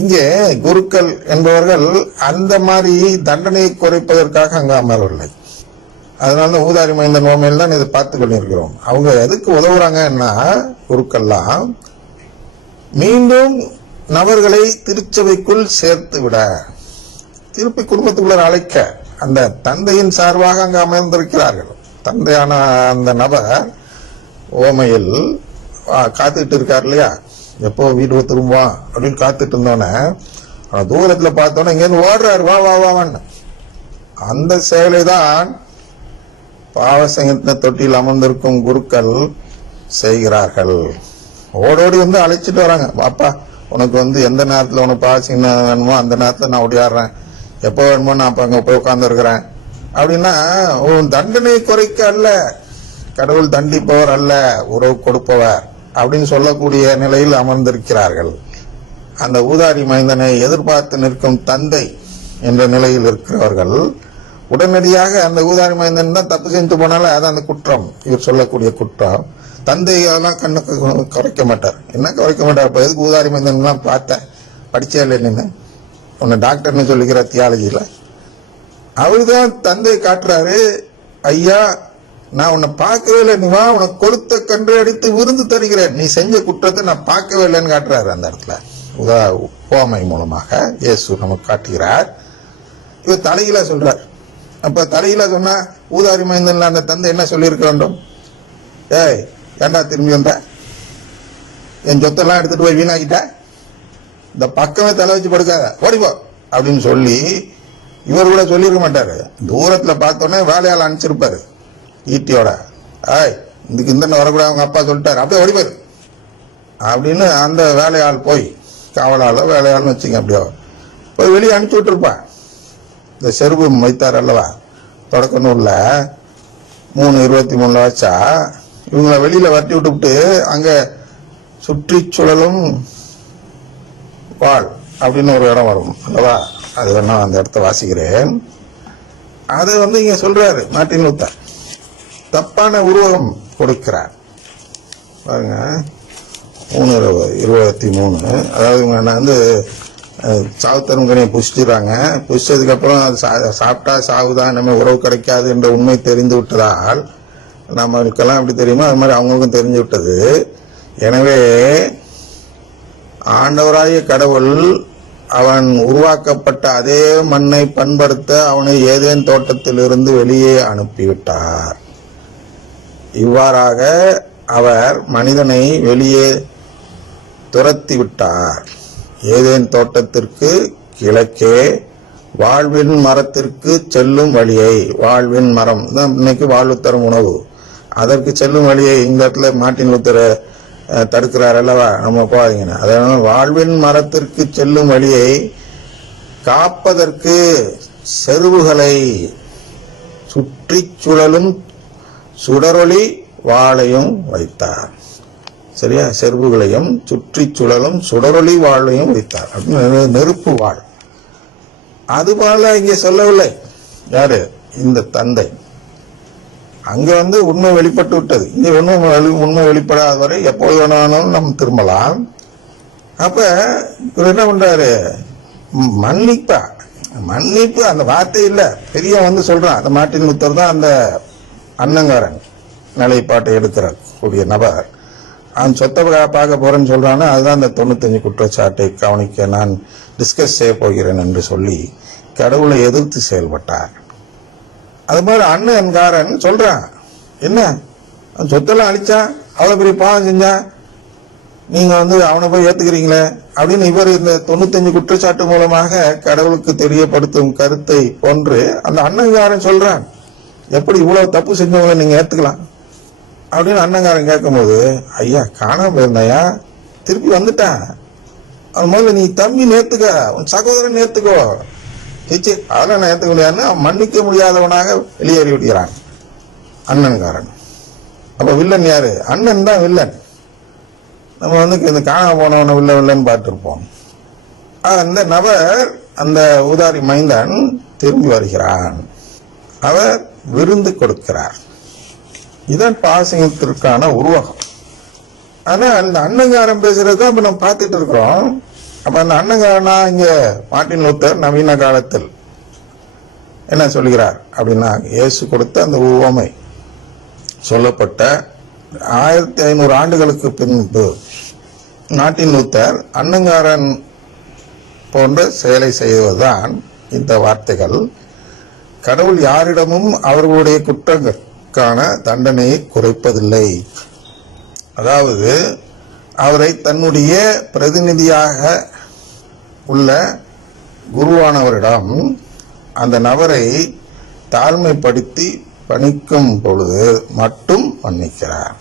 இங்கே குருக்கள் என்பவர்கள் அந்த மாதிரி தண்டனையை குறைப்பதற்காக அங்கு அமரவில்லை. அதனால தான் ஊதாரி மைந்த நோமையில் தான் இதை பார்த்து கொண்டிருக்கிறோம். அவங்க எதுக்கு உதவுறாங்கன்னா குருக்கள்லாம் மீண்டும் நபர்களை திருச்சபைக்குள் சேர்த்து விட திருப்பி குடும்பத்துக்குள்ள அழைக்க அந்த தந்தையின் சார்பாக அங்கு அமர்ந்திருக்கிறார்கள். தந்தையான அந்த நபர் ஓமையில் காத்துக்கிட்டு இருக்கார் இல்லையா? எப்போ வீடு திரும்புவா அப்படின்னு காத்துட்டு இருந்தோன்னே தூரத்தில் பார்த்தோன்னே இங்கேருந்து ஓடுறாரு வா வா வான்னு. அந்த செயலை தான் பாவசங்கத்தின தொட்டியில் அமர்ந்திருக்கும் குருக்கள் செய்கிறார்கள். ஓடோடி வந்து அழைச்சிட்டு வராங்க. பாப்பா உனக்கு வந்து எந்த நேரத்தில் உனக்கு பாவசங்க வேணுமோ அந்த நேரத்தில் நான் ஓடியாடுறேன். எப்போ வேணுமோ நான் அப்போ அங்கே போய் உட்காந்துருக்கிறேன் அப்படின்னா உன் தண்டனை குறைக்க அல்ல. கடவுள் தண்டிப்பவர் அல்ல உறவு கொடுப்பவர். அப்படின்னு சொல்லக்கூடிய நிலையில் அமர்ந்திருக்கிறார்கள். அந்த ஊதாரி மைந்தனை எதிர்பார்த்து நிற்கும் தந்தை என்ற நிலையில் இருக்கிறவர்கள் உடனடியாக அந்த ஊதாரி மைந்தன் தான் தப்பு செஞ்சு போனாலும் அதான் அந்த குற்றம். இவர் சொல்லக்கூடிய குற்றம். தந்தை அதெல்லாம் கண்ணுக்கு குறைக்க மாட்டார். என்ன குறைக்க மாட்டார்? இப்போ எதுக்கு ஊதாரி மைந்தன்லாம் பார்த்தேன் படிச்சே இல்லை நின்று உன்னை டாக்டர்னு சொல்லிக்கிற தியாலஜியில் அவர் தான் தந்தை காட்டுறாரு ஐயா நான் உன்னை பார்க்கவே இல்லை. நீ வா உனக்கு கொளுத்த கன்று அடித்து விருந்து தருகிறேன். நீ செஞ்ச குற்றத்தை நான் பார்க்கவே இல்லைன்னு காட்டுறாரு அந்த இடத்துல. உதா உவமை மூலமாக இயேசு நமக்கு காட்டுகிறார். இவர் தலையில சொல்றார். அப்ப தலையில சொன்னா ஊதாரி மைந்தன்ல அந்த தந்தை என்ன சொல்லியிருக்க வேண்டும்? ஏய் ஏண்டா திரும்பி வந்த? என் சொத்தெல்லாம் எடுத்துட்டு போய் வீணாக்கிட்ட? இந்த பக்கமே தலை வச்சு படுக்காத. ஓடிப்போ அப்படின்னு சொல்லி இவர் கூட சொல்லியிருக்க மாட்டாரு. தூரத்துல பார்த்தோன்னே வேலையால் அனுப்பிச்சிருப்பாரு. ஈட்டியோட. ஆய் இதுக்கு இந்த வரக்கூடாது அவங்க அப்பா சொல்லிட்டாரு. அப்படியே ஓடிப்பாரு அப்படின்னு அந்த வேலையாள் போய் காவலாளோ வேலையாள்னு வச்சுங்க அப்படியோ. போய் வெளியே அனுப்பிச்சி விட்டுருப்பான் இந்த செருப்பு வைத்தார் அல்லவா? தொடக்கநூரில் மூணு இருபத்தி மூணுல வச்சா இவங்களை வெளியில் வரட்டி விட்டுவிட்டு அங்கே சுற்றுச்சூழலும் சுழலும் வாழ் அப்படின்னு ஒரு இடம் வரும். அல்லவா? அது வேணா அந்த இடத்த வாசிக்கிறேன். அதை வந்து இங்கே சொல்கிறாரு மார்ட்டின் லூத்தர். தப்பான உருவகம் கொடுக்கிறார். பாருங்க. மூணு இருபத்தி மூணு. அதாவது இவங்க நான் வந்து அஹ், சாவுத்தரும் கனியை அது சா- சாப்பிட்டா சாவுதான் நம்ம உறவு கிடைக்காது என்ற உண்மை தெரிந்து விட்டதால் நம்மளுக்கெல்லாம் எப்படி தெரியுமோ அது மாதிரி அவங்களுக்கும் தெரிஞ்சு விட்டது. எனவே ஆண்டவராகிய கடவுள் அவன் உருவாக்கப்பட்ட அதே மண்ணை பண்படுத்த அவனை ஏதேன் தோட்டத்திலிருந்து வெளியே அனுப்பிவிட்டார். இவ்வாறாக அவர் மனிதனை வெளியே துரத்தி விட்டார். ஏதேன் தோட்டத்திற்கு கிழக்கே வாழ்வின் மரத்திற்கு செல்லும் வழியை வாழ்வின் மரம் தான் இன்னைக்கு வாழ்வு தரும் உணவு. அதற்கு செல்லும் வழியை இந்த இடத்துல மாட்டின் லூத்தர் தடுக்கிறார் அல்லவா? நம்ம போகாதீங்கன்னு. அதனால வாழ்வின் மரத்திற்கு செல்லும் வழியை காப்பதற்கு செருவுகளை சுற்றி சுழலும் சுடரொளி வாளையும் வைத்தார். சரியா? செருவுகளையும் சுற்றி சுழலும் சுடரொளி வாழையும் வைத்தார். அப்படின்னு நெருப்பு வாழ் அதுபோல இங்கே சொல்லவில்லை. யாரு? இந்த தந்தை. அங்க வந்து உண்மை வெளிப்பட்டு விட்டது. இங்க ஒன்றும் உண்மை வெளிப்படாத வரை எப்போது வேணாலும் நம்ம திரும்பலாம். அப்ப இவர் என்ன பண்றாரு? மன்னிப்பா. மன்னிப்பு அந்த வார்த்தை இல்லை. பெரிய வந்து சொல்றான். அந்த மாட்டின் முத்தர் தான் அந்த அன்னங்காரன் நிலைப்பாட்டை எடுக்கிற கூடிய நபர். அவன் சொத்தை பார்க்க போறேன்னு சொல்றானோ அதுதான் அந்த தொண்ணூத்தஞ்சு குற்றச்சாட்டை கவனிக்க நான் டிஸ்கஸ் செய்ய போகிறேன் என்று சொல்லி கடவுளை எதிர்த்து செயல்பட்டார். அது மாதிரி அண்ணன்காரன் சொல்றான் என்ன? அவன் சொத்தெல்லாம் அழிச்சான் அவ்வளவு பெரிய பாவம் செஞ்சான் நீங்க வந்து அவனை போய் ஏத்துக்கிறீங்களே? அப்படின்னு இவர் இந்த தொண்ணூத்தஞ்சு குற்றச்சாட்டு மூலமாக கடவுளுக்கு தெரியப்படுத்தும் கருத்தை போன்று அந்த அண்ணங்காரன் சொல்றான். எப்படி இவ்வளவு தப்பு செஞ்சவங்களை நீங்க ஏத்துக்கலாம்? அப்படின்னு அண்ணங்காரன் கேட்கும்போது ஐயா காணாம போயிருந்தாயா? திருப்பி வந்துட்டான். அவன் முதல்ல நீ தம்பி நேத்துக்க உன் சகோதரன் நேத்துக்கோ. சிச்சி அதெல்லாம் நான் ஏத்துக்க முடியாதுன்னு மன்னிக்க முடியாதவனாக வெளியேறி விடுகிறான். அண்ணன்காரன். அப்ப வில்லன் யாரு? அண்ணன் தான் வில்லன். நம்ம வந்து இந்த காணாம போனவன வில்ல வில்லன்னு பார்த்துருப்போம். அந்த நபர் அந்த உதாரி மைந்தன் திரும்பி வருகிறான். அவர் விருந்து கொடுக்கிறார். இதான் பாசகத்திற்கான உருவகம். ஆனா அந்த அன்னங்காரன் பேசுறது தான் இப்ப நம்ம பார்த்துட்டு இருக்கிறோம். அப்ப அந்த அன்னங்காரனா இங்க மார்ட்டின் லூத்தர் நவீன காலத்தில் என்ன சொல்கிறார் அப்படின்னா இயேசு கொடுத்த அந்த உருவமை சொல்லப்பட்ட ஆயிரத்தி ஐநூறு ஆண்டுகளுக்கு பின்பு நாட்டின் லூத்தர் அன்னங்காரன் போன்ற செயலை செய்வதுதான் இந்த வார்த்தைகள். கடவுள் யாரிடமும் அவர்களுடைய குற்றங்களுக்கான தண்டனையை குறைப்பதில்லை. அதாவது அவரை தன்னுடைய பிரதிநிதியாக உள்ள குருவானவரிடம் அந்த நபரை தாழ்மைப்படுத்தி பணிக்கும் பொழுது மட்டும் மன்னிக்கிறார்.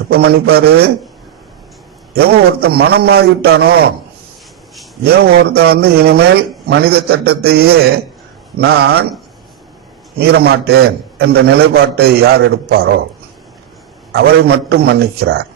எப்ப மன்னிப்பாரு? எவன் ஒருத்தன் மனம் மாறிவிட்டானோ ஏன் ஒருத்தன் வந்து இனிமேல் மனித சட்டத்தையே நான் மீறமாட்டேன் என்ற நிலைப்பாட்டை யார் எடுப்பாரோ அவரை மட்டும் மன்னிக்கிறார்.